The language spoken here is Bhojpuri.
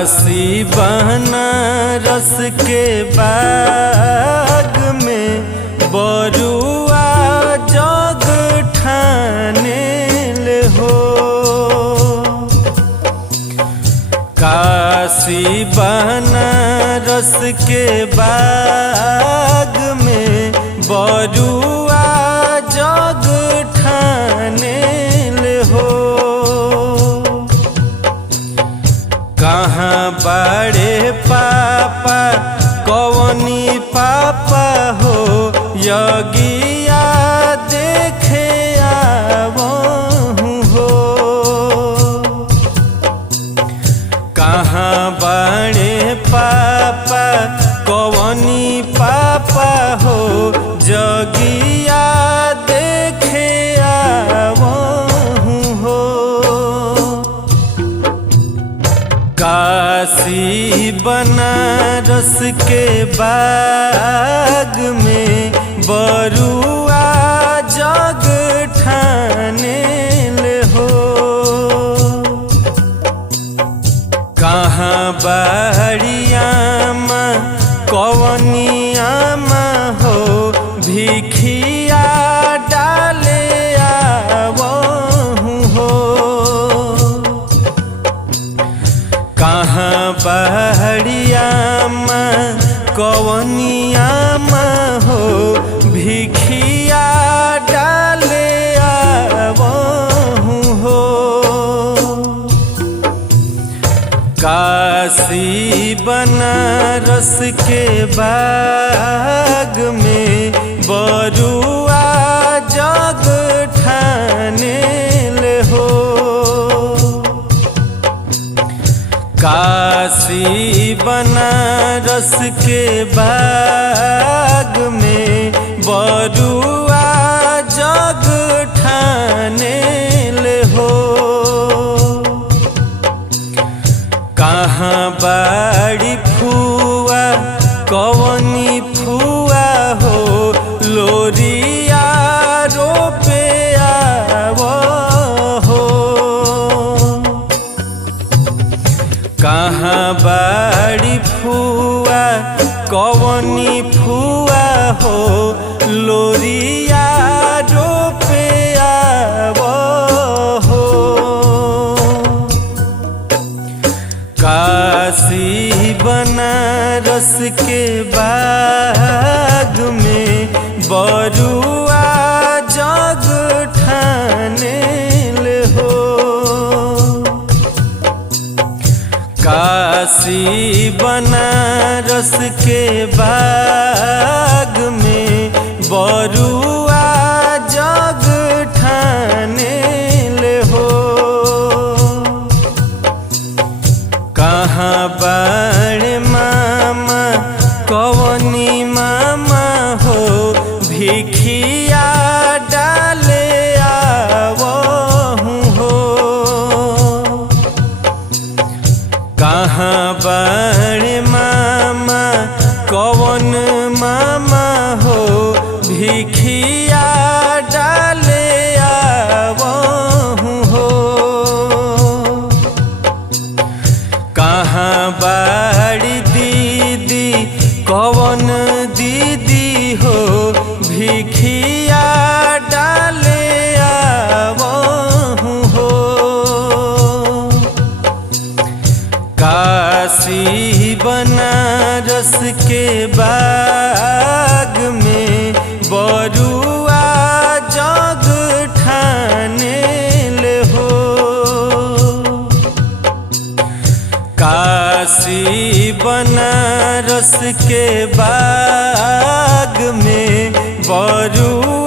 काशी बनारस के बाग में बरुआ जग ठानेल हो। काशी बनारस के बाग में बरुआ जग ठानेल हो। कहाँ बड़े पापा कवनी पापा हो यगिया देखे आवहूँ हो। कहाँ बड़े पापा कवनी पापा हो जगिया देखे आवहूँ हो। काशी बनारस के बाग में बरुआ जग ठानेल हो। कहाँ बड़ियामा कवनियामा हो भिखिया डाले आवहूँ हो। कहाँ बड़ियामा कवनियामा हो भिखिया डाले आवहूँ हो। काशी बनारस के बाग में बरुआ जग ठानेल हो। काशी बनारस के बाग में बरुआ जग ठानेल हो। कहाँ बड़ी फुआ कवनी फुआ हो लोरिया रोपे आवहो। कहाँ बड़ी फुआ कवनी फुआ हो लोरिया रोपे आवहो। काशी बनारस के बाग में बरुआ जग ठानेल हो। काशी बनारस के बाग में बरुआ जग ठानेल हो। कहाँ बड़े मामा कवनी मामा हो भिखिया डाले आवहूँ हो। कहाँ बड़े मामा कवन मामा हो भिखिया डाले आवहूँ हो। कहाँ बड़ी दीदी कवन दीदी हो भिखिया डाले आवहूँ हो। काशी बनारस के बाग में बरुआ जग ठानेल हो। काशी बनारस के बाग में बरुआ